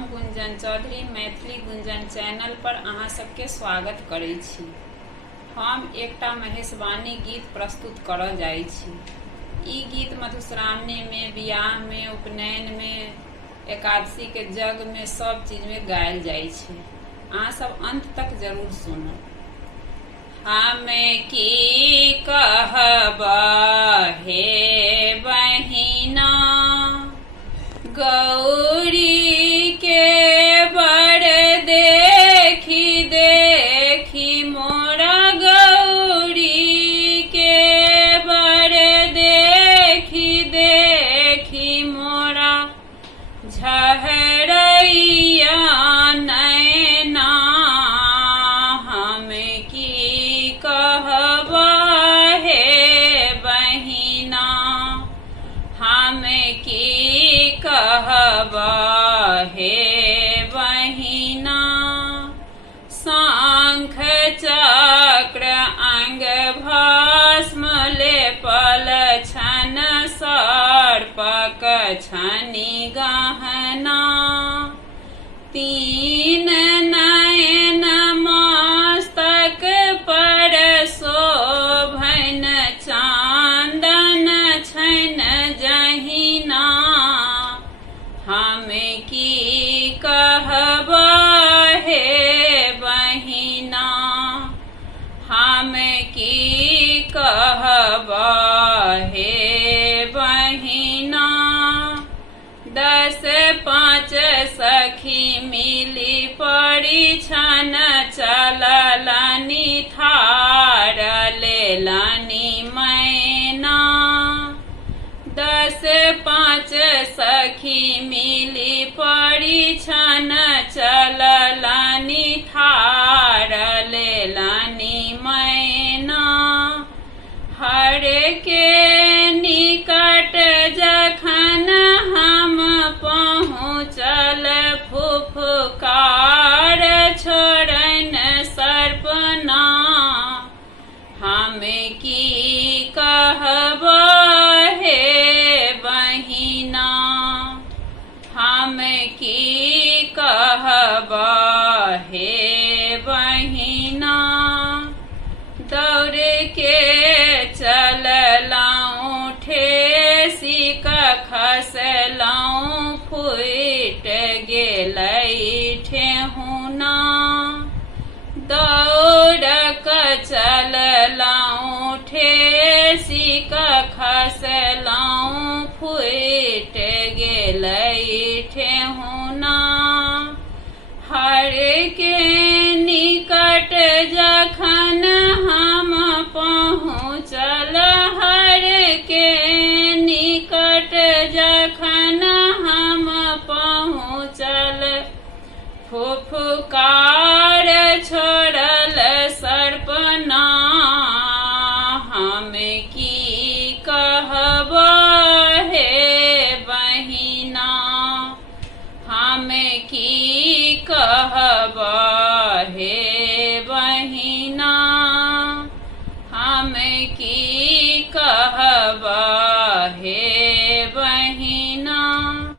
हम गुंजन चौधरी मैथिली गुंजन चैनल पर अहाँ सबके स्वागत करै छी। हम एकटा महेशवाणी गीत प्रस्तुत करऽ जाइ छी। ई गीत मधुश्रावणी में, बियाह में, उपनयन में, एकादशी के जग में सब चीज में गायल जाइ छै। अहाँ सब अंत तक जरूर सुनब। हमें की कहब हे बहिना, गौरी के बड़ देखी देखी मोरा, गौरी के बड़ देखी देखी मोरा, झहरैया नैना। हमें की कहब हे बहिना, हमें की कहब हे बहिना। शंख चक्र अंग भस्म लेपल छन, सर्पक छनि गहना। तीन नयन मस्तक पर शोभन, चांदन छन जहिना। हमें की कहब हे बहिना, हमें की कहब हे बहिना। 10 5 सखी मिली पड़ी छन, चललनि थार लेलनि मैना। 10 5 सखी मिली पड़ी छन, चललनि थार लेलनि मैना। हर के निकट जखन हम पहुँचल, फुफकार छोड़न सर्पना। हमें की कहब हे बहिना, हमें की कहब हे बहिना। दौड़ के चललौं, ठेसी क खसलौं, फुट गेलै ठेहुना। दौड़ क चललौं, ठेसी क खसलौं, फुट गेलै ठेहुना। हर के निकट जखन हम पहुँचल, हर के निकट जखन हम पहुँचल, फुफकार